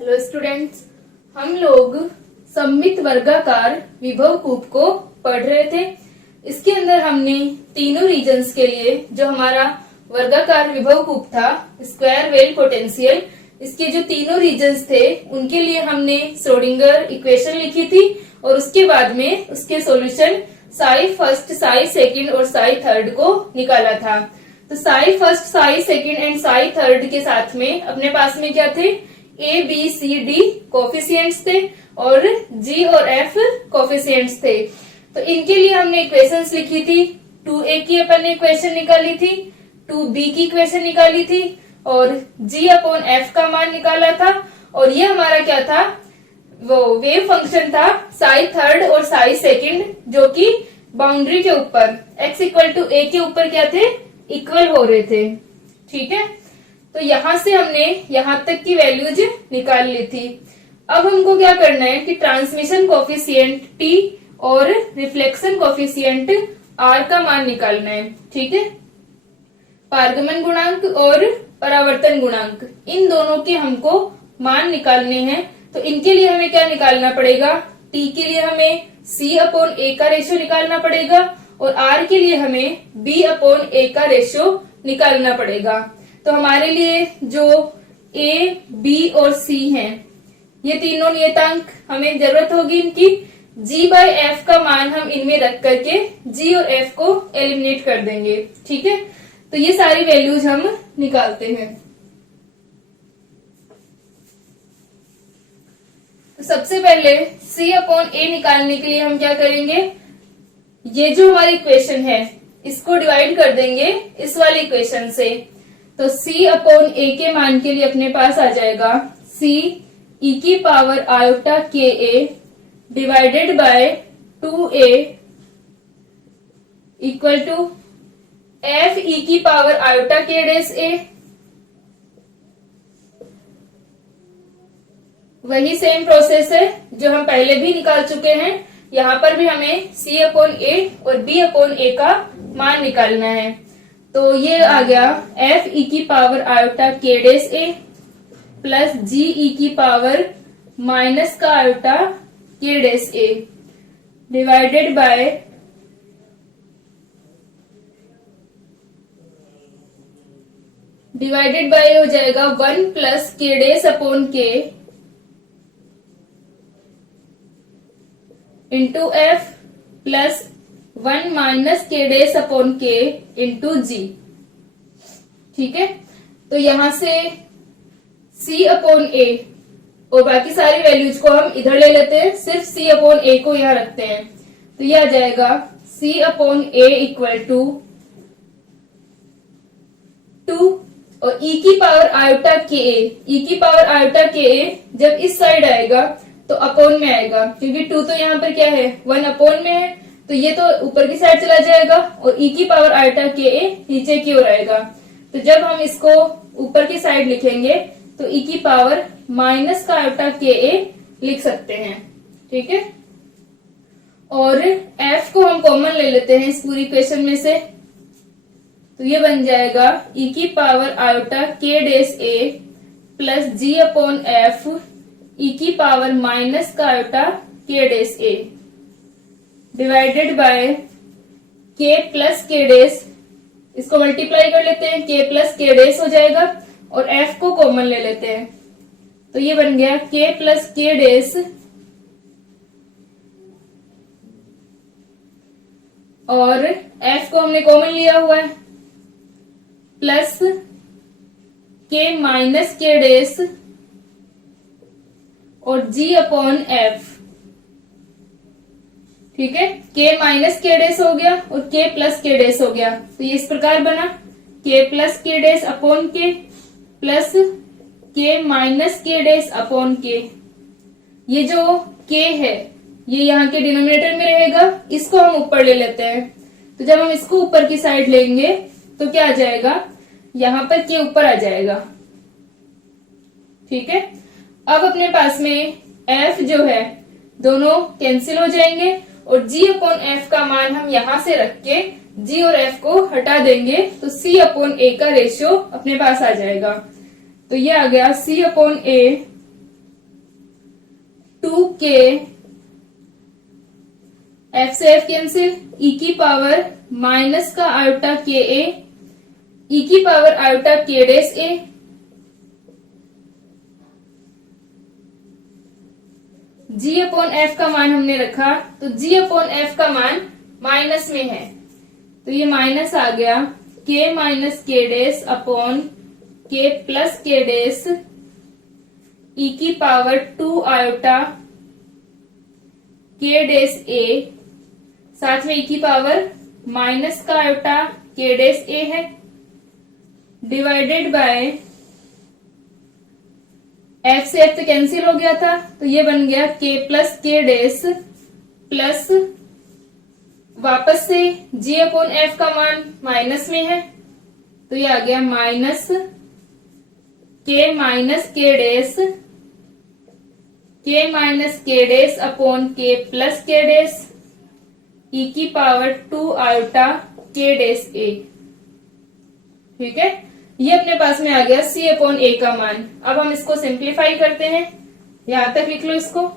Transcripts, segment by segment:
Hello students, हम लोग सममित वर्गाकार विभव कूप को पढ़ रहे थे। इसके अंदर हमने तीनों रीजन्स के लिए जो हमारा वर्गाकार विभव कूप था, स्क्वायर वेल पोटेंशियल, इसके जो तीनों रीजन्स थे उनके लिए हमने श्रोडिंगर इक्वेशन लिखी थी और उसके बाद में उसके solution psi first, psi second और साई थर्ड को निकाला था। तो psi first, psi second and psi third के साथ में अपने पास में क्या थे, A B C D coefficients थे और जी और एफ कोफिशिएंट्स थे। तो इनके लिए हमने इक्वेशंस लिखी थी। 2a की अपन ने इक्वेशन निकाली थी, 2b की इक्वेशन निकाली थी और g अपॉन एफ का मान निकाला था। और ये हमारा क्या था, वो वेव फंक्शन था साई थर्ड और साई सेकंड, जो कि बाउंड्री के ऊपर x इक्वल टू a के ऊपर क्या थे, इक्वल हो रहे थे। ठीक है, तो यहां से हमने यहां तक की वैल्यूज निकाल ली थी। अब हमको क्या करना है कि ट्रांसमिशन कोफिशिएंट t और रिफ्लेक्शन कोफिशिएंट r का मान निकालना है। ठीक है, पारगमन गुणांक और परावर्तन गुणांक, इन दोनों के हमको मान निकालने हैं। तो इनके लिए हमें क्या निकालना पड़ेगा, t के लिए हमें c अपॉन a का रेशियो निकालना पड़ेगा और r के लिए हमें b अपॉन a का रेशियो निकालना पड़ेगा। तो हमारे लिए जो a, b और c हैं, ये तीनों नियतांक हमें जरूरत होगी इनकी। g बाय f का मान हम इनमें रख करके g और f को एलिमिनेट कर देंगे। ठीक है, तो ये सारी वैल्यूज हम निकालते हैं। तो सबसे पहले c अपॉन a निकालने के लिए हम क्या करेंगे, ये जो हमारी इक्वेशन है इसको डिवाइड कर देंगे इस वाली इक्वेशन से। तो c अपॉन a के मान के लिए अपने पास आ जाएगा c e की power iota k a divided by 2a equal to f e की power iota k dash a। वही सेम प्रोसेस है जो हम पहले भी निकाल चुके हैं। यहाँ पर भी हमें c अपॉन a और b अपॉन a का मान निकालना है। तो ये आ गया f e की power iota k dash a plus g e की पावर माइनस का iota k dash a divided by हो जाएगा 1 plus k dash upon k into F plus 1 minus k dash upon k into G. ठीक है, तो यहां से c upon a और बाकी सारी वैल्यूज को हम इधर ले लेते हैं, सिर्फ c अपॉन a को यहां रखते हैं। तो यह आ जाएगा c upon a equal to 2 और e की power iota k a, e की पावर आयोटा k a जब इस साइड आएगा तो अपॉन में आएगा, क्योंकि 2 तो यहाँ पर क्या है, 1 अपॉन में है, तो ये तो ऊपर की साइड चला जाएगा और e की पावर आयोटा के a नीचे की ओर आएगा। तो जब हम इसको ऊपर की साइड लिखेंगे तो e की पावर माइनस का आयोटा के a लिख सकते हैं। ठीक है, और f को हम कॉमन ले लेते हैं इस पूरी इक्वेशन में से। तो ये बन जाएगा e की power iota k dash a plus g upon f e की पावर माइनस का iota k dash a divided by k plus k dash, इसको मल्टीप्लाई कर लेते हैं, k प्लस k डैश हो जाएगा और f को कॉमन ले लेते हैं। तो ये बन गया k प्लस k डैश और f को हमने कॉमन लिया हुआ है plus k minus k dash और g अपॉन f। ठीक है, k माइनस k डैश हो गया और k प्लस k डैश हो गया। तो ये इस प्रकार बना k plus k dash upon k plus k minus k dash upon k। ये जो k है ये यहाँ के डिनोमिनेटर में रहेगा, इसको हम ऊपर ले लेते हैं। तो जब हम इसको ऊपर की साइड लेंगे तो क्या आ जाएगा, यहाँ पर k ऊपर आ जाएगा। ठीक है, अब अपने पास में f जो है दोनों कैंसिल हो जाएंगे और g अपॉन f का मान हम यहां से रख के g और f को हटा देंगे तो c अपॉन a का रेशियो अपने पास आ जाएगा। तो ये आ गया c upon a 2k, f से f कैंसिल, e की पावर माइनस का आयोटा ka, e की power iota k dash a, g upon f का मान हमने रखा तो g अपॉन f का मान माइनस में है तो ये माइनस आ गया, k minus k dash upon k plus k dash e की power 2 iota k dash a, साथ में e की पावर माइनस का आयोटा k डेस a है, डिवाइडेड बाय f से f तो कैंसिल हो गया था तो ये बन गया k plus k dash plus वापस से g अपॉन f का मान माइनस में है तो ये आ गया minus k minus k dash upon k plus k dash e की power 2 iota k dash a। ठीक है, ये अपने पास में आ गया c अपॉन a का मान। अब हम इसको सिंप्लीफाई करते हैं, यहां तक लिख लो इसको।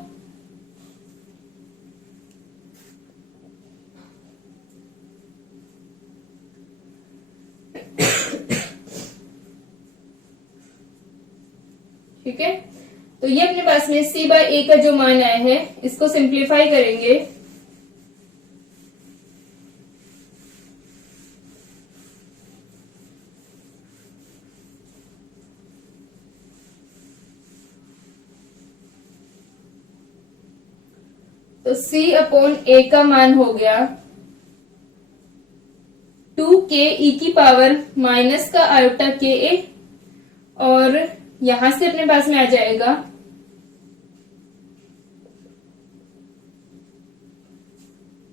ठीक है, तो ये अपने पास में c बाय a का जो मान आया है इसको सिंप्लीफाई करेंगे तो c अपॉन a का मान हो गया 2k e की पावर माइनस का आयोटा ka, और यहां से अपने पास में आ जाएगा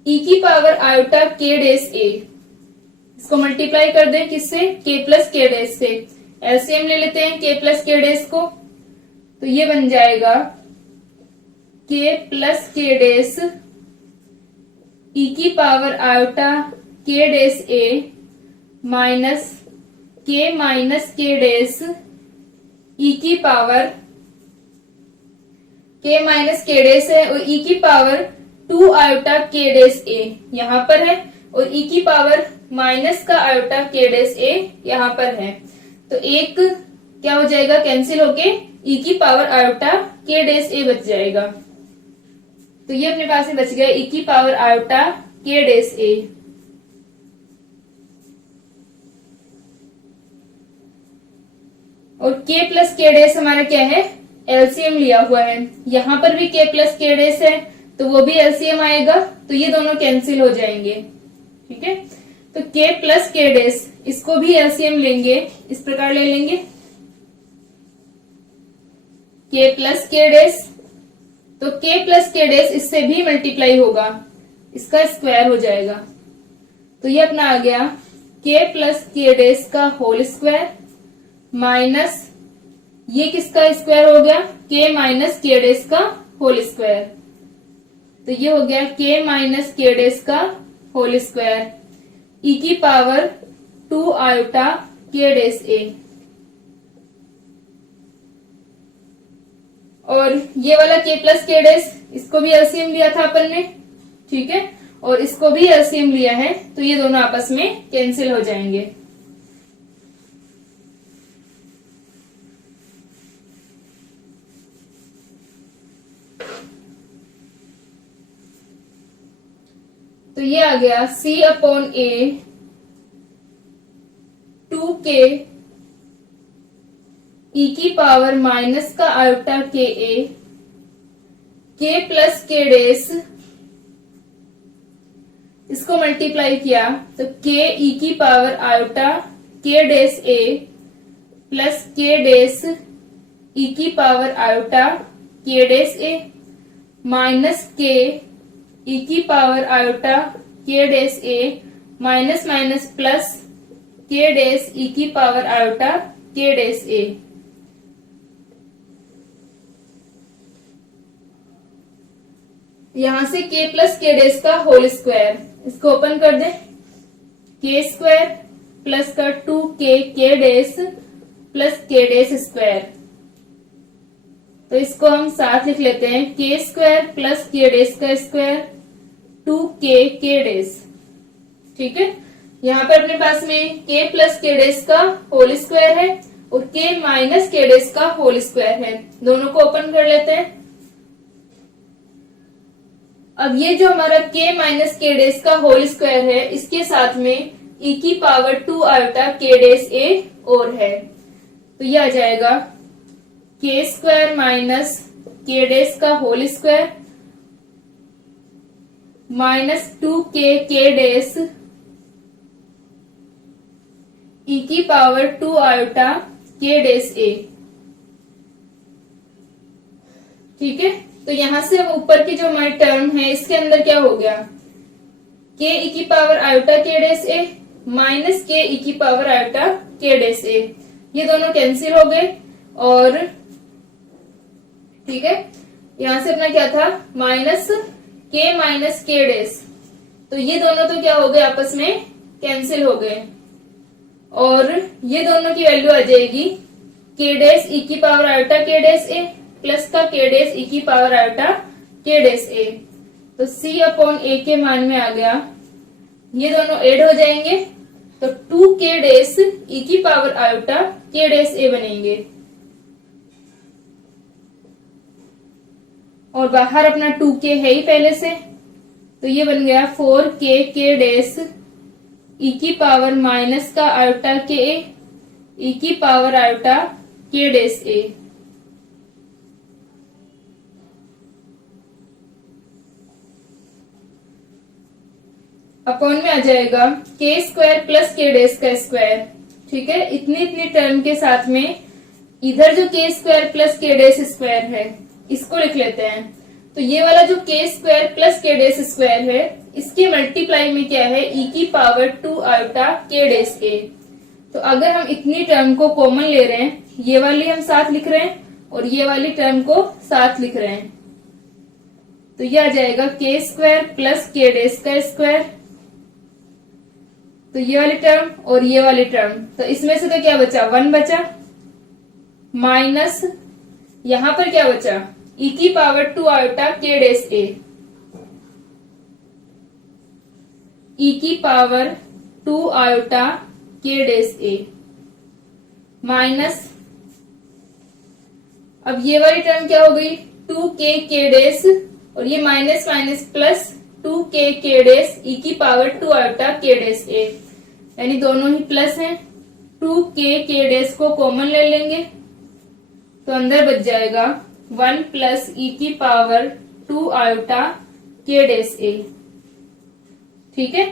e की power iota k dash a। इसको मल्टीप्लाई कर दें किससे, k प्लस k डेस से। एलसीएम ले लेते हैं k प्लस k डेस को तो ये बन जाएगा k plus k dash e की power iota k dash a minus k dash e की power k minus k dash है और e की power 2 iota k dash a यहां पर है और e की पावर माइनस का आयोटा k डेस a यहां पर है तो एक क्या हो जाएगा, कैंसिल होके e की power iota k dash a बच जाएगा। तो ये अपने पास में बच गया e की power iota k dash a। और k प्लस k डेस हमारा क्या है, एलसीएम लिया हुआ है। यहां पर भी k प्लस k डेस है तो वो भी एलसीएम आएगा तो ये दोनों कैंसिल हो जाएंगे। ठीक है, तो k प्लस k डेस इसको भी एलसीएम लेंगे, इस प्रकार ले लेंगे k प्लस k डेस, तो k प्लस k डेस इससे भी मल्टीप्लाई होगा, इसका स्क्वायर हो जाएगा तो ये अपना आ गया k प्लस k डेस का होल स्क्वायर माइनस ये किसका स्क्वायर हो गया, k माइनस k डेस का होल स्क्वायर। तो ये हो गया k माइनस k डेस का होल स्क्वायर e की power 2 iota k dash a। और ये वाला k प्लस k डेस इसको भी एलसीएम लिया था अपन ने। ठीक है, और इसको भी एलसीएम लिया है तो ये दोनों आपस में कैंसिल हो जाएंगे। तो ये आ गया c upon a 2k e की पावर माइनस का iota ka k plus k dash, इसको मल्टीप्लाई किया तो k e की power iota k dash a plus k dash e की power iota k dash a minus k e की power iota k dash a minus minus plus k dash e की power iota k dash a। यहां से k plus k dash का whole square, इसको open कर दें, k square plus का 2k k dash plus k डेस square तो इसको हम साथ लिख लेते हैं, के स्क्वायर प्लस के डेस का स्क्वायर 2k डेस। ठीक है, यहाँ पर अपने पास में k प्लस के डेस का होल स्क्वायर है और k माइनस के डेस का होल स्क्वायर है। दोनों को ओपन कर लेते हैं। अब ये जो हमारा k माइनस के डेस का होल स्क्वायर है, इसके साथ में e की पावर 2 आयोटा के डेस a और है, तो ये आ जाएगा के स्क्वायर माइनस के डेस का होल स्क्वायर माइनस 2k डेस e की पावर 2 आयोटा के डेस a। ठीक है, तो यहां से अब ऊपर की जो हमारी टर्म है, इसके अंदर क्या हो गया, के e की पावर आयोटा के डेस a माइनस के e की पावर आयोटा के डेस a, ये दोनों कैंसिल हो गए। और ठीक है, यहां से अपना क्या था, माइनस के डेस, तो ये दोनों तो क्या हो गए, आपस में कैंसिल हो गए। और ये दोनों की वैल्यू आ जाएगी के डेस ई की पावर आयोटा के डेस ए प्लस का के डेस ई की पावर आयोटा के डेस ए, तो c अपॉन ए के मान में आ गया, ये दोनों ऐड हो जाएंगे तो 2k डेस ई की पावर आयोटा के डेस ए बनेंगे। और बाहर अपना 2k है ही पहले से, तो ये बन गया 4k के डेस ई की पावर माइनस का आयोटा के ए ई की पावर आयोटा के डेस ए। अपॉन में आ जाएगा के स्क्वायर प्लस के डेस का स्क्वायर। ठीक है, इतनी टर्म के साथ में इधर जो के square plus K dash square है, इसको लिख लेते हैं। तो ये वाला जो के square plus K dash square है, इसके मल्टीप्लाई में क्या है, ई की पावर 2 आयोटा के डेस ए। तो अगर हम इतनी टर्म को कॉमन ले रहे हैं, ये वाली हम साथ लिख रहे हैं और ये वाली टर्म को साथ लिख रहे हैं, तो ये आ जाएगा के स्क्वायर प्लस के डेस का स्क्वायर, तो ये वाली टर्म और ये वाली टर्म, तो इसमें से तो क्या बचा, 1 बचा, माइनस यहां पर क्या बचा, ई की पावर 2 आयोटा के डेस ए, ई की पावर 2 आयोटा के डेस ए माइनस, अब ये वाली टर्म क्या हो गई, 2k के डेस और ये माइनस माइनस प्लस 2k के डेस ई की पावर 2 आयोटा के डेस ए, यानी दोनों ही प्लस हैं। 2k के डेस को कॉमन ले लेंगे तो अंदर बच जाएगा 1 प्लस ई की पावर 2 आयोटा के डेस ए। ठीक है,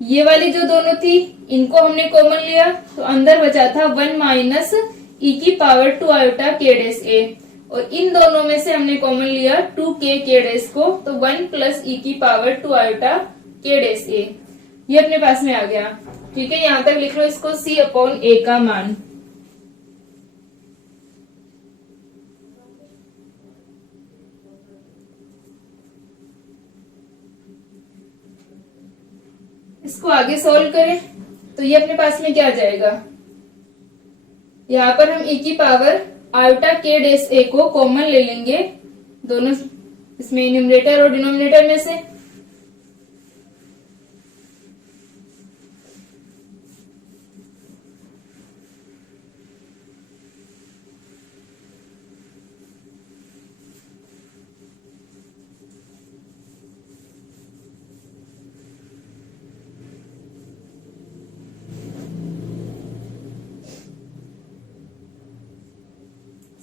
ये वाली जो दोनों थी, इनको हमने कॉमन लिया तो अंदर बचा था 1 माइनस ई की पावर 2 आयोटा के डेस ए, और इन दोनों में से हमने कॉमन लिया 2k के डेस को, तो 1 प्लस ई की पावर 2 आयोटा के डेस ए, ये अपने पास में आ गया। ठीक है, यहां तक लिख लो इसको, c अपॉन ए का मान। इसको आगे सॉल्व करें तो ये अपने पास में क्या आ जाएगा, यहाँ पर हम e की पावर आयोटा के डेस ए को कॉमन ले लेंगे दोनों, इसमें न्यूमरेटर और डिनोमिनेटर में से,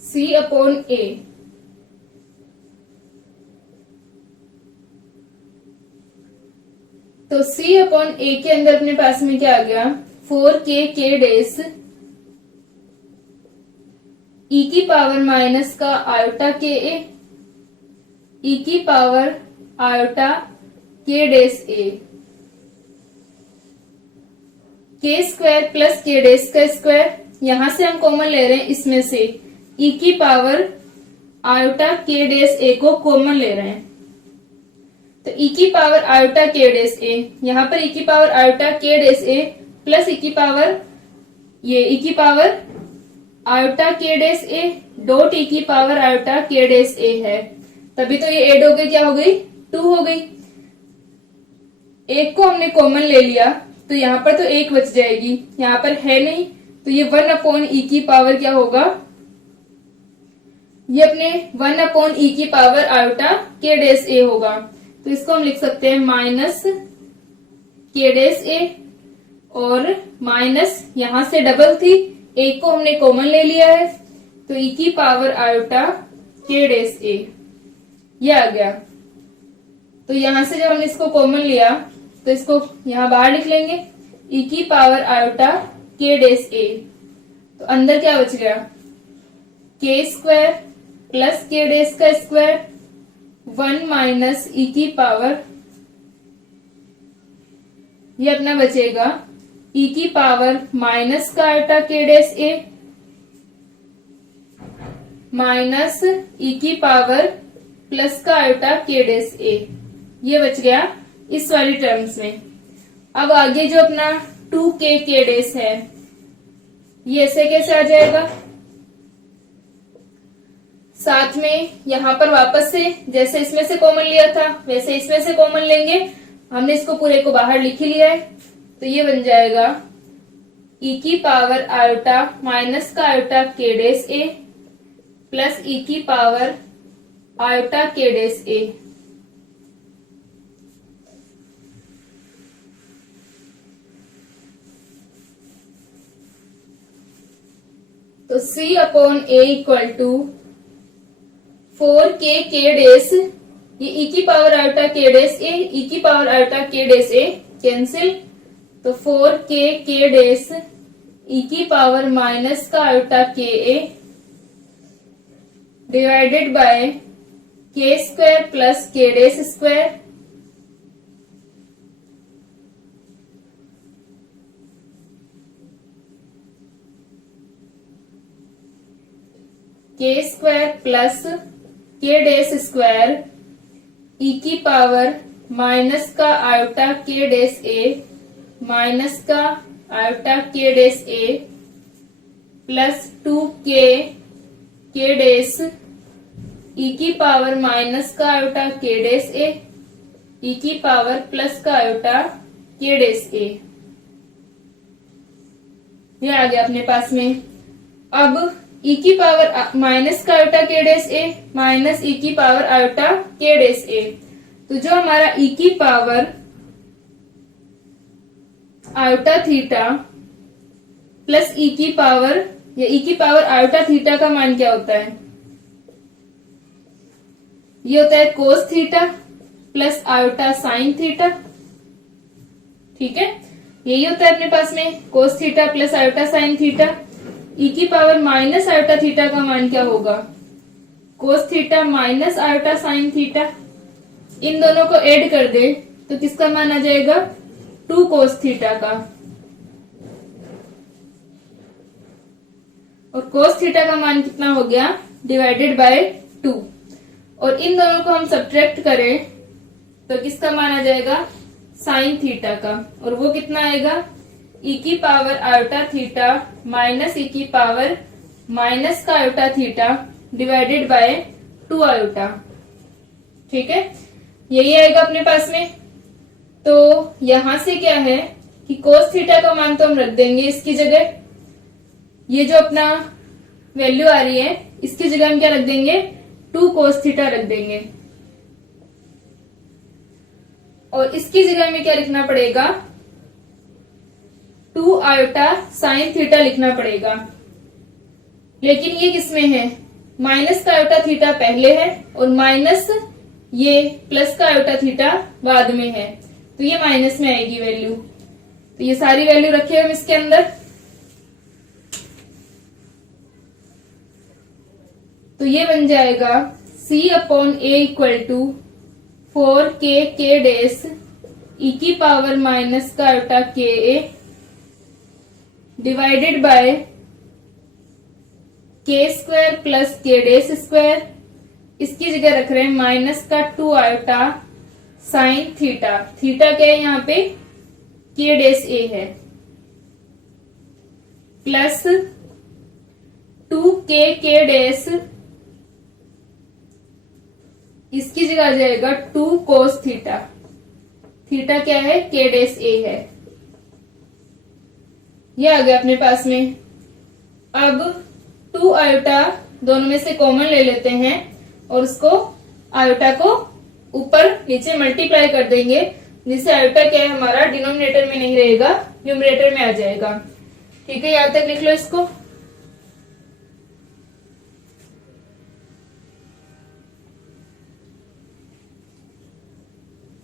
c अपॉन ए। तो c अपॉन ए के अंदर अपने पास में क्या आ गया, 4k के डेस e की पावर माइनस का आयोटा के ए ई की पावर आयोटा के डेस ए, के स्क्वायर प्लस के डेस का स्क्वायर, यहां से हम कॉमन ले रहे हैं, इसमें से ई की पावर आयोटा के डेस ए को कॉमन ले रहे हैं, तो ई की पावर आयोटा के डेस ए, यहां पर ई की पावर आयोटा के डेस ए प्लस ई की पावर, ये ई की पावर आयोटा के डेस ए डॉट ई की पावर आयोटा के डेस ए है, तभी तो ये एड हो गई, क्या हो गई, 2 हो गई। एक को हमने कॉमन ले लिया तो यहाँ पर तो 1 बच जाएगी, यहाँ पर है नहीं, तो ये 1 अपॉन ई की पावर क्या होगा, ये अपने 1 अपॉन ई की पावर आयोटा के डेस ए होगा। तो इसको हम लिख सकते हैं माइनस के डेस ए, और माइनस यहां से डबल थी, एक को हमने कॉमन ले लिया है, तो ई की पावर आयोटा के डेस ए ये आ गया। तो यहां से जब हमने इसको कॉमन लिया तो इसको यहां बाहर लिख लेंगे, ई की पावर आयोटा के डेस ए, तो अंदर क्या बच गया, के स्क्वायर प्लस के डेस का स्क्वायर 1 माइनस ई की पावर, ये अपना बचेगा ई की पावर माइनस का आयोटा के डेस ए माइनस ई की पावर प्लस का आयोटा के डेस ए, ये बच गया इस वाली टर्म्स में। अब आगे जो अपना 2k के डेस है, ये ऐसे कैसे आ जाएगा, साथ में यहां पर वापस से जैसे इसमें से कॉमन लिया था वैसे इसमें से कॉमन लेंगे, हमने इसको पूरे को बाहर लिख ही लिया है, तो ये बन जाएगा ई की पावर आयोटा माइनस का आयोटा के डेस ए प्लस ई की पावर आयोटा के डेस ए। तो C upon A equal to 4k K डेस, ये ई की पावर आयोटा के डेस ए, ई की पावर आयोटा के डेस ए कैंसिल, तो 4k के डेस ई की पावर माइनस का आयोटा के ए डिवाइडेड बाय के square plus K dash square, के square plus K dash square ई की पावर माइनस का आयोटा के डेस ए माइनस का आयोटा के डेस ए प्लस 2k के डेस ई की पावर माइनस का आयोटा के डेस ए ई की पावर प्लस का आयोटा के डेस ए, ये आ गया अपने पास में। अब ई की पावर माइनस का आयोटा के डेस ए माइनस ई की पावर आयोटा के डेस ए, तो जो हमारा ई की पावर आयोटा थीटा प्लस ई की पावर, या ई की पावर आयोटा थीटा का मान क्या होता है, ये होता है cos theta plus iota sine theta, ठीक है, यही होता है अपने पास में cos theta plus iota sine theta. E की पावर माइनस आयोटा थीटा का मान क्या होगा, cos theta minus iota sine theta, इन दोनों को ऐड कर दे तो किसका मान आ जाएगा, 2 कोस थीटा का, और कोस थीटा का मान कितना हो गया, डिवाइडेड बाय 2, और इन दोनों को हम सब्ट्रैक्ट करें तो किसका मान आ जाएगा, साइन थीटा का, और वो कितना आएगा, ई की पावर आयोटा थीटा माइनस ई की पावर माइनस का iota theta divided by 2 iota, ठीक है, यही आएगा अपने पास में। तो यहां से क्या है कि कोस थीटा का मान तो हम रख देंगे इसकी जगह, ये जो अपना वैल्यू आ रही है इसकी जगह हम क्या रख देंगे, 2 कोस थीटा रख देंगे, और इसकी जगह में क्या लिखना पड़ेगा, 2 आयोटा साइन थीटा लिखना पड़ेगा। लेकिन ये किसमें है, माइनस का आयोटा थीटा पहले है और माइनस ये प्लस का आयोटा थीटा बाद में है, तो ये माइनस में आएगी वैल्यू, तो ये सारी वैल्यू रखे हम इसके अंदर। तो ये बन जाएगा C upon A equal to 4k K डेस ई की पावर माइनस का आयोटा के ए डिवाइडेड बाय के square plus K dash square, इसकी जगह रख रहे हैं माइनस का 2 आयोटा साइन थीटा, थीटा क्या है यहाँ पे, के डेस ए है, प्लस के डैश, इसकी जगह आ जाएगा 2 cos थीटा। थीटा क्या है? के डैश ए है। ये आ गया अपने पास में। अब 2 आयोटा दोनों में से कॉमन ले लेते हैं और उसको आयोटा को ऊपर नीचे मल्टीप्लाई कर देंगे, जिससे आयोटा क्या है हमारा डिनोमिनेटर में नहीं रहेगा, न्यूमरेटर में आ जाएगा। ठीक है, यहां तक लिख लो इसको।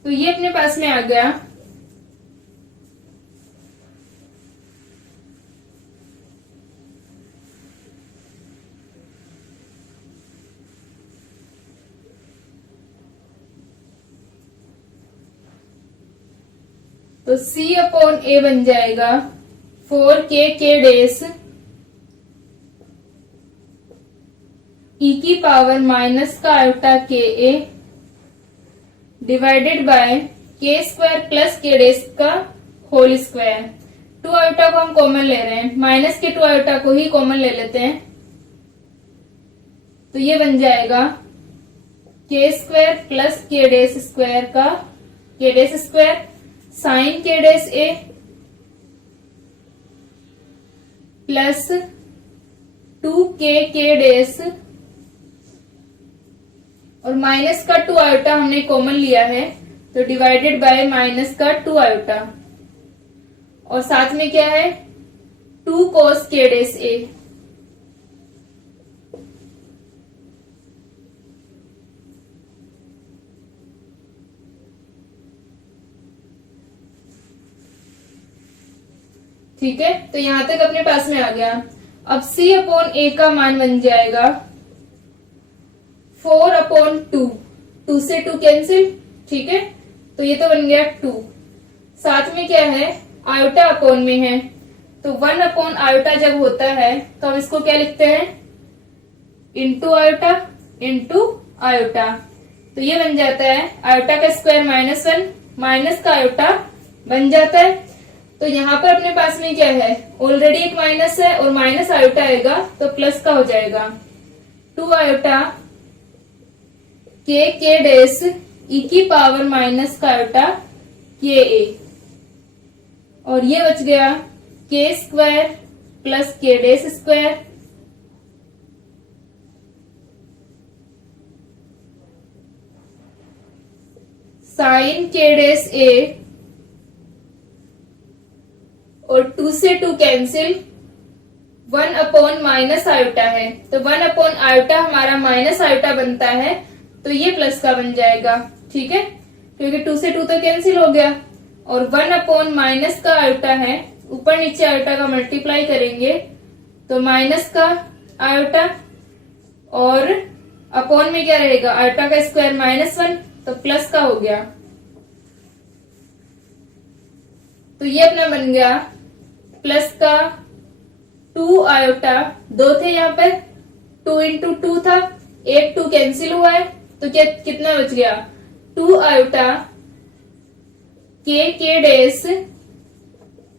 तो ये अपने पास में आ गया। तो C अपॉन ए बन जाएगा 4k डैश e की पावर माइनस का आयोटा के ए डिवाइडेड बाय के स्क्वायर प्लस के डैश का होल स्क्वायर। 2 आयोटा को हम कॉमन ले रहे हैं, माइनस के 2 आयोटा को ही कॉमन ले लेते हैं। तो ये बन जाएगा के square plus K dash square का के डैश स्क्वायर साइन के डैश ए प्लस 2k डैश और माइनस का 2 आयोटा हमने कॉमन लिया है, तो डिवाइडेड बाय माइनस का 2 आयोटा और साथ में क्या है 2 cos के डैश ए। ठीक है, तो यहां तक अपने पास में आ गया। अब C अपॉन ए का मान बन जाएगा 4 अपॉन 2, 2 से 2 कैंसिल। ठीक है, तो ये तो बन गया 2। साथ में क्या है आयोटा अपॉन में है, तो 1 अपॉन आयोटा जब होता है तो हम इसको क्या लिखते हैं इंटू आयोटा। तो ये बन जाता है आयोटा का स्क्वायर -1 माइनस का आयोटा बन जाता है। तो यहाँ पर अपने पास में क्या है ऑलरेडी एक माइनस है और माइनस आयोटा आएगा तो प्लस का हो जाएगा 2 आयोटा के डैश ई की पावर माइनस का आयोटा के ए और ये बच गया के square plus K dash square sine के डैश ए और 2 से 2 कैंसिल 1 अपॉन माइनस आयोटा है, तो 1 अपॉन आयोटा हमारा माइनस आयोटा बनता है, तो ये प्लस का बन जाएगा। ठीक है, क्योंकि 2 से 2 तो कैंसिल हो गया और 1 अपॉन माइनस का आयोटा है, ऊपर नीचे आयोटा का मल्टीप्लाई करेंगे तो माइनस का आयोटा और अपॉन में क्या रहेगा आयोटा का स्क्वायर -1 तो प्लस का हो गया। तो ये अपना बन गया प्लस का 2 आयोटा, 2 थे यहाँ पर 2 इंटू 2 था, एक 2 कैंसिल हुआ है तो क्या कितना बच गया 2 आयोटा के डैश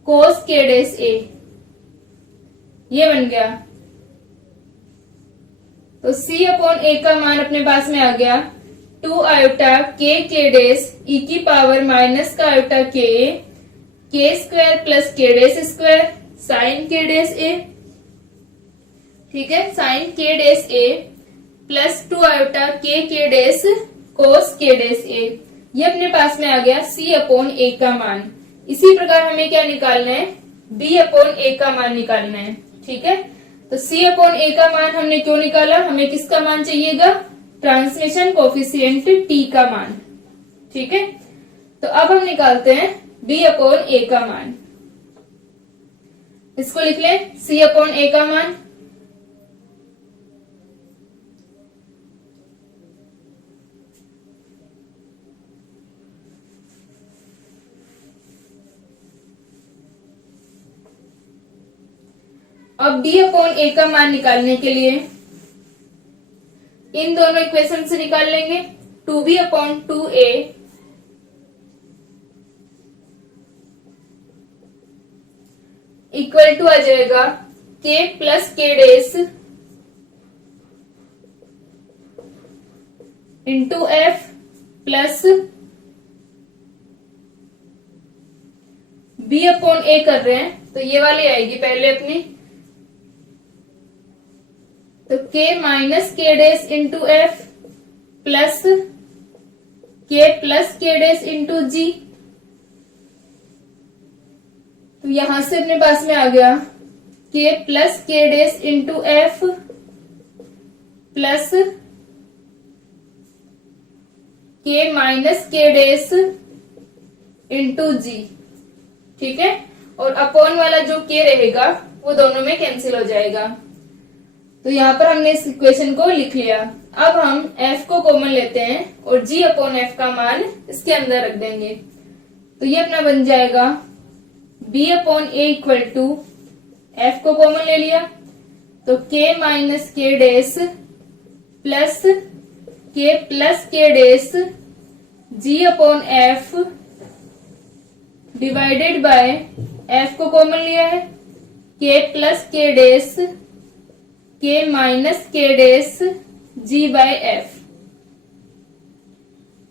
कोस के डैश ए, ये बन गया। तो C अपॉन ए का मान अपने पास में आ गया 2 आयोटा के डैश ई की पावर माइनस का आयोटा के square plus K dash square sine के डैश ए। ठीक है, साइन के डैश ए प्लस 2 आयोटा के डैश कोस के डैश ए, ये अपने पास में आ गया C अपॉन ए का मान। इसी प्रकार हमें क्या निकालना है B अपॉन ए का मान निकालना है। ठीक है, तो C अपॉन ए का मान हमने क्यों निकाला, हमें किसका मान चाहिएगा ट्रांसमिशन कोफिशिएंट T का मान। ठीक है, तो अब हम निकालते हैं B अपॉन ए का मान। इसको लिख लें C अपॉन ए का मान अब B अपॉन ए का मान निकालने के लिए इन दोनों इक्वेशन से निकाल लेंगे 2B upon 2A equal to आ जाएगा K plus K dash into F plus B upon A कर रहे हैं तो ये वाली आएगी पहले अपनी, तो k minus K dash into F plus K dash into जी। तो यहां से अपने पास में आ गया k plus K dash into F plus k minus K dash into G. ठीक है, और अपॉन वाला जो k रहेगा वो दोनों में कैंसिल हो जाएगा। तो यहाँ पर हमने इस इक्वेशन को लिख लिया। अब हम f को कॉमन लेते हैं और g अपॉन एफ का मान इसके अंदर रख देंगे। तो ये अपना बन जाएगा b upon A equal to F को कॉमन ले लिया तो k minus K dash plus K dash g upon F divided by f को कॉमन लिया है k plus K days k minus K dash g by F.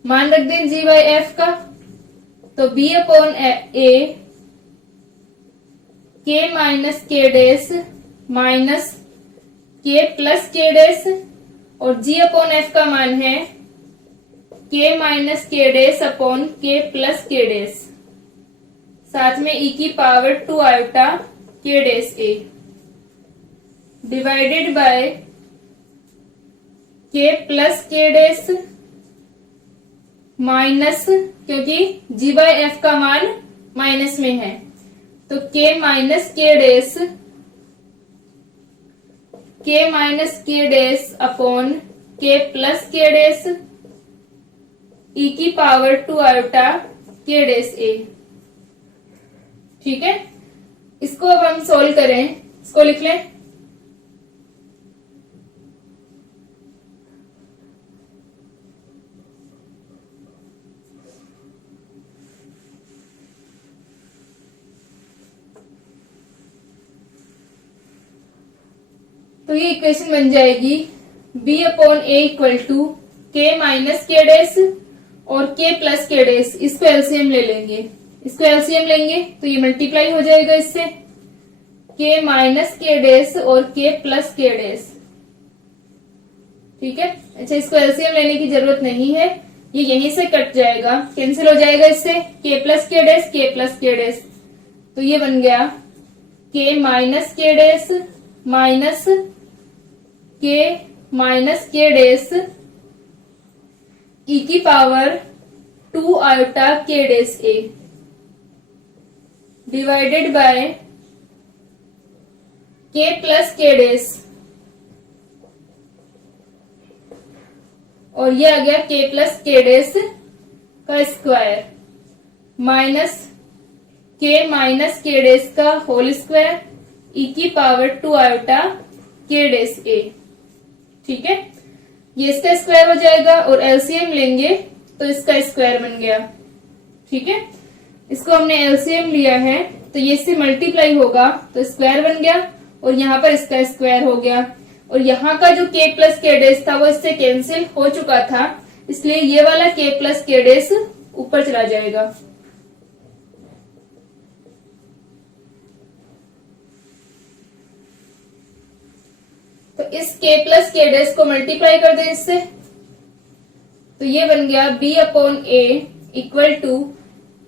मान रख दें g बाय एफ का, तो b अपॉन ए k minus K dash minus k plus K dash और g upon F का मान है k माइनस के डेस upon k plus K डेस, साथ में e की power 2 iota k dash a divided by k plus K dash minus, क्योंकि g by F का मान माइनस में है तो k माइनस के डेस upon k plus K dash e की power 2 iota k dash a। ठीक है, इसको अब हम सोल्व करें, इसको लिख लें। तो ये इक्वेशन बन जाएगी b upon A equal to k minus K dash और k प्लस के डेस। इसको एलसीएम ले लेंगे, इसको एलसीएम लेंगे तो ये मल्टीप्लाई हो जाएगा इससे k माइनस के डेस और k प्लस के डेस। ठीक है, अच्छा इसको एलसीएम लेने की जरूरत नहीं है, ये यहीं से कट जाएगा, कैंसिल हो जाएगा इससे k प्लस के डेस k प्लस के डेस। तो ये बन गया k minus K dash minus k minus K dash e की power 2 iota k dash a divided by k plus K dash, और ये आ गया k प्लस के डेस का square minus k minus K dash का whole square e की power 2 iota k dash a। ठीक है, ये इसका स्क्वायर हो जाएगा और एलसीएम लेंगे तो इसका स्क्वायर बन गया। ठीक है, इसको हमने एलसीएम लिया है तो ये इससे मल्टीप्लाई होगा तो स्क्वायर बन गया और यहाँ पर इसका स्क्वायर हो गया, और यहाँ का जो k प्लस के डेस था वो इससे कैंसिल हो चुका था, इसलिए ये वाला k प्लस के डेस ऊपर चला जाएगा। तो इस k प्लस के डेस को मल्टीप्लाई कर दें इससे, तो ये बन गया b upon A equal to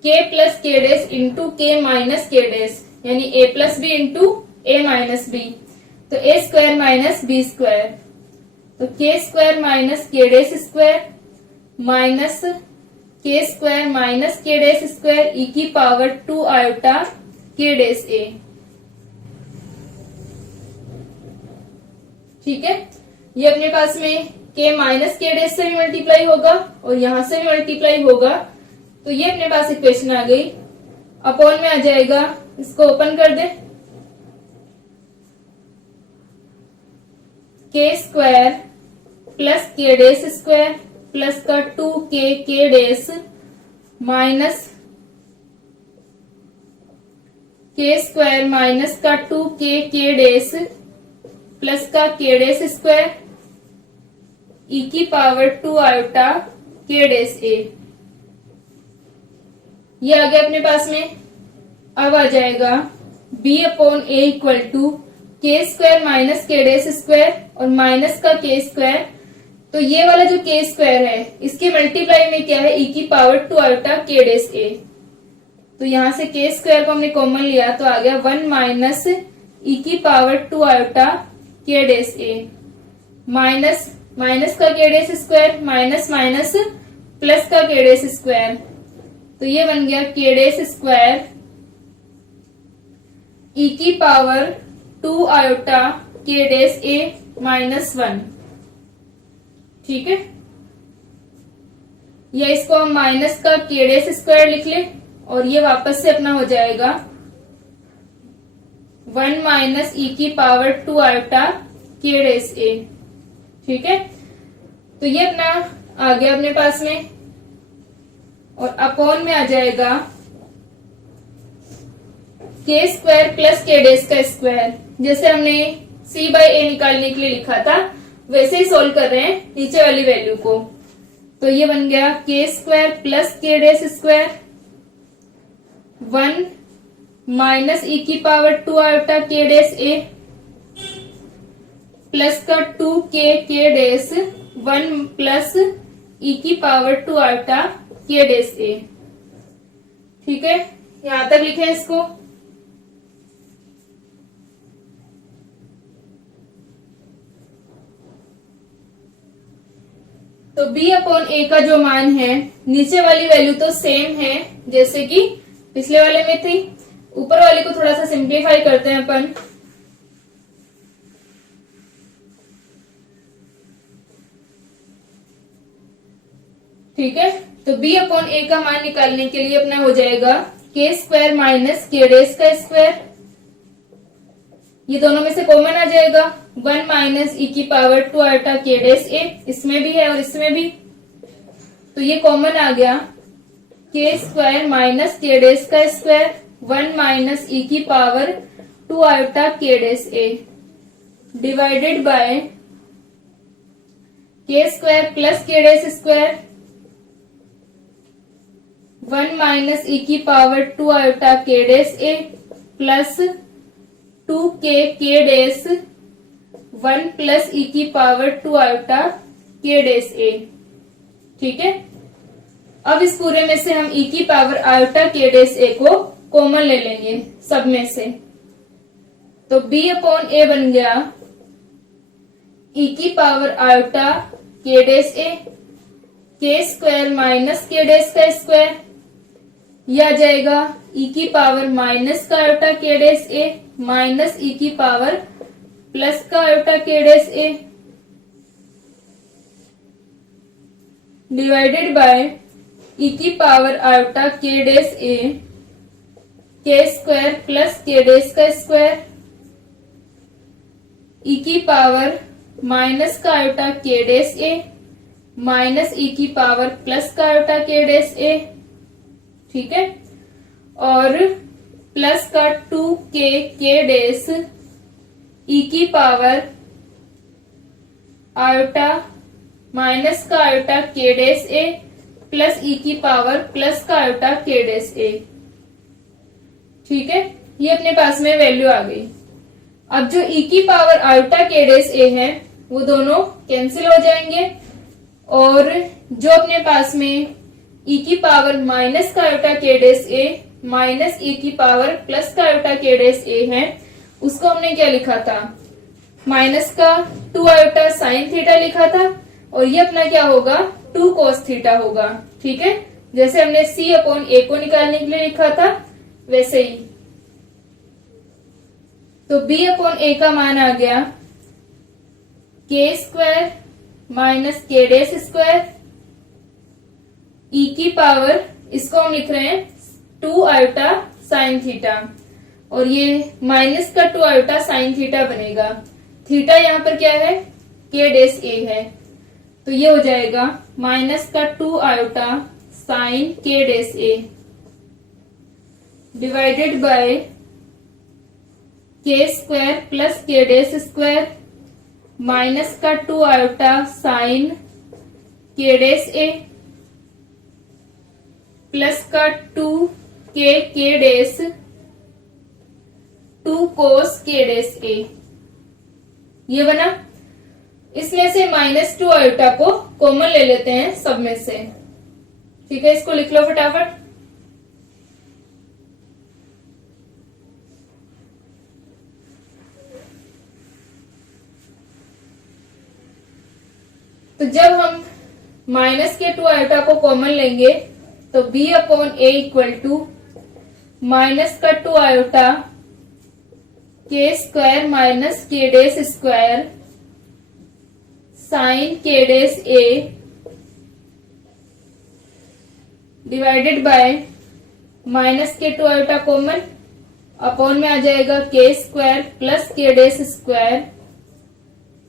k plus K dash into k minus K dash, यानी a plus B into a minus B, तो a square minus b square, तो k square minus K dash square minus k square minus K dash square e की power 2 iota k dash a। ठीक है, ये अपने पास में k minus K डेस से भी मल्टीप्लाई होगा और यहां से भी मल्टीप्लाई होगा, तो ये अपने पास इक्वेशन आ गई। अपॉन में आ जाएगा, इसको ओपन कर दे, k square plus K dash square plus का 2k डेस माइनस k स्क्वायर माइनस का 2k डेस प्लस का k डेस स्क्वायर ई की पावर 2 आयोटा के डेस ए। ये आ गया अपने पास में। अब आ जाएगा b upon A equal to K square minus K dash square और माइनस का के स्क्वायर। तो ये वाला जो के स्क्वायर है इसके मल्टीप्लाई में क्या है, ई की पावर 2 आयोटा के डेस ए। तो यहां से के स्क्वायर को हमने कॉमन लिया तो आ गया 1 माइनस ई की पावर 2 आयोटा के डेस ए माइनस माइनस का के dash square minus minus plus का के डेस स्क्वायर। तो ये बन गया के डेस स्क्वायर ई की पावर 2 आयोटा के डेस ए माइनस 1। ठीक है, या इसको हम माइनस का के डेस स्क्वायर लिख ले और ये वापस से अपना हो जाएगा 1 माइनस ई की पावर 2 आयोटा के डेस ए। ठीक है, तो ये अपना आ गया अपने पास में और अपॉन में आ जाएगा के स्क्वायर प्लस के डेस का स्क्वायर। जैसे हमने c बाई ए निकालने के लिए लिखा था वैसे ही सोल्व कर रहे हैं नीचे वाली वैल्यू को। तो ये बन गया के square plus K dash square 1 minus ई की पावर 2 आयोटा के डेस ए प्लस का 2 के डेस 1 प्लस ई की पावर 2 आयोटा के डेस ए। ठीक है, यहां तक लिखे इसको। तो b अपॉन ए का जो मान है नीचे वाली वैल्यू तो सेम है जैसे कि पिछले वाले में थी, ऊपर वाले को थोड़ा सा सिंप्लीफाई करते हैं अपन। ठीक है, तो b अपॉन ए का मान निकालने के लिए अपना हो जाएगा के स्क्वायर माइनस के डेस का स्क्वायर। ये दोनों में से कॉमन आ जाएगा 1 माइनस ई की पावर 2 आयोटा के डेस ए, इसमें भी है और इसमें भी। तो ये कॉमन आ गया के स्क्वायर माइनस के डेस का स्क्वायर 1 माइनस ई की पावर 2 आयोटा के डेस ए डिवाइडेड बाय के square plus K dash square 1 minus ई की पावर 2 आयोटा के डेस ए प्लस 2 के डेस 1 प्लस ई की पावर 2 आयोटा के डेस ए। ठीक है, अब इस पूरे में से हम ई की पावर आयोटा के डेस ए को कॉमन ले लेंगे सब में से। तो b अपॉन ए बन गया ई की पावर आयोटा के डेस ए के स्क्वायर माइनस के डेस का स्क्वायर, यह आ जाएगा ई की पावर माइनस का आयोटा के डेस ए माइनस ई की पावर प्लस का आयोटा के डेस ए डिवाइडेड बाय ई की पावर आयोटा के डेस ए के स्क्वायर प्लस के डेस का स्क्वायर ई की पावर माइनस का आयोटा के डेस ए माइनस ई की पावर प्लस का आयोटा के डेस ए। ठीक है, और प्लस का 2 के डेस ई की पावर आयोटा माइनस का आयोटा के डेस ए प्लस ई की पावर प्लस का आयोटा के डेस ए। ठीक है, ये अपने पास में वैल्यू आ गई। अब जो ई की पावर आयोटा के डेस ए है वो दोनों कैंसिल हो जाएंगे और जो अपने पास में ई की पावर माइनस का आयोटा के डेस ए माइनस ई की पावर प्लस का आयोटा के डेस ए है उसको हमने क्या लिखा था, माइनस का 2 आयोटा साइन थीटा लिखा था और ये अपना क्या होगा 2 कोस थीटा होगा। ठीक है, जैसे हमने c अपॉन ए को निकालने के लिए लिखा था वैसे ही। तो b अपॉन ए का मान आ गया के square minus K dash square ई की पावर, इसको हम लिख रहे हैं 2 आयोटा साइन थीटा और ये माइनस का 2 आयोटा साइन थीटा बनेगा। थीटा यहाँ पर क्या है, के डेस ए है, तो ये हो जाएगा माइनस का 2 आयोटा साइन के डेस ए डिवाइडेड बाय के square plus K dash square minus का 2 आयोटा साइन के डेस ए प्लस का 2 के डेस 2 कोस के डेस ए, ये बना। इसमें से -2 आयोटा को कॉमन ले लेते हैं सब में से, ठीक है। इसको लिख लो फटाफट। तो जब हम माइनस के 2 आयोटा को कॉमन लेंगे तो b/a इक्वल टू माइनस का 2 आयोटा के square minus K dash square sine के डेस ए डिवाइडेड बाय माइनस के 2 आयोटा कॉमन, अपॉन में आ जाएगा के square plus K dash square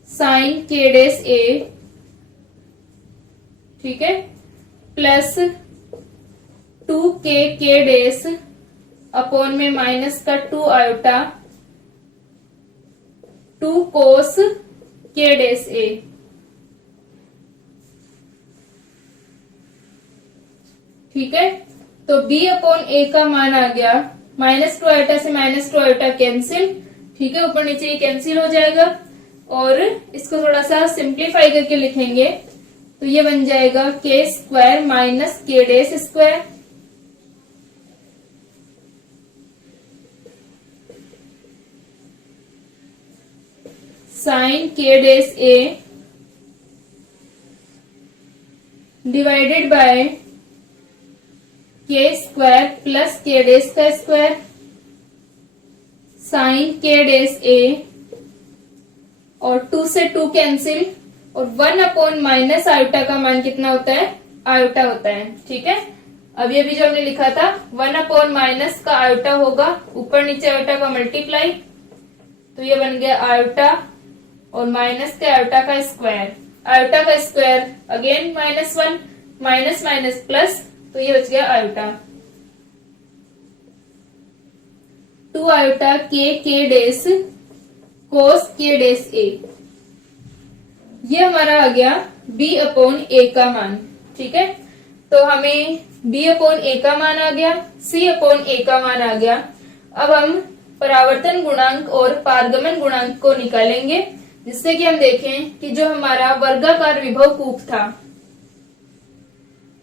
sine के डेस ए, ठीक है, प्लस 2 के डेस अपॉन में माइनस का 2 आयोटा 2 कोस के डेस ए, ठीक है। तो b/a का मान आ गया -2 आयोटा से -2 आयोटा कैंसिल, ठीक है, ऊपर नीचे ये कैंसिल हो जाएगा। और इसको थोड़ा सा सिंप्लीफाई करके लिखेंगे तो ये बन जाएगा के square minus K dash square sine के डेस ए डिवाइडेड बाय के स्क्वायर प्लस के डेस का स्क्वायर साइन के डेस ए, और 2 से 2 कैंसिल, और 1/- माइनस आयोटा का मान कितना होता है, आयोटा होता है, ठीक है। अब ये भी जो हमने लिखा था 1/- माइनस का आयोटा होगा, ऊपर नीचे आयोटा का मल्टीप्लाई, तो ये बन गया आयोटा और माइनस के आयोटा का स्क्वायर, आयोटा का square again -1 minus minus plus, तो ये बच गया आयोटा 2 आयोटा के डेस कोस के डेस ए, ये हमारा आ गया b/a का मान, ठीक है। तो हमें b/a का मान आ गया, c/a का मान आ गया। अब हम परावर्तन गुणांक और पारगमन गुणांक को निकालेंगे, जिससे कि हम देखें कि जो हमारा वर्गाकार विभव कूप था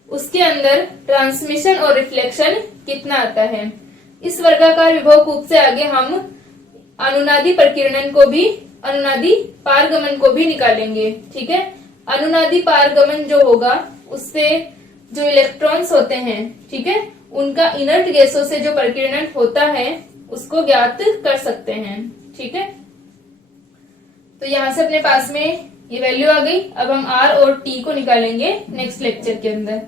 उसके अंदर ट्रांसमिशन और रिफ्लेक्शन कितना आता है। इस वर्गाकार विभव कूप से आगे हम अनुनादी प्रकीर्णन को भी, अनुनादी पारगमन को भी निकालेंगे, ठीक है। अनुनादी पारगमन जो होगा उससे जो इलेक्ट्रॉन्स होते हैं, ठीक है, उनका इनर्ट गैसों से जो प्रकीर्णन होता है उसको ज्ञात कर सकते हैं, ठीक है। तो यहां से अपने पास में ये वैल्यू आ गई। अब हम R और T को निकालेंगे नेक्स्ट लेक्चर के अंदर।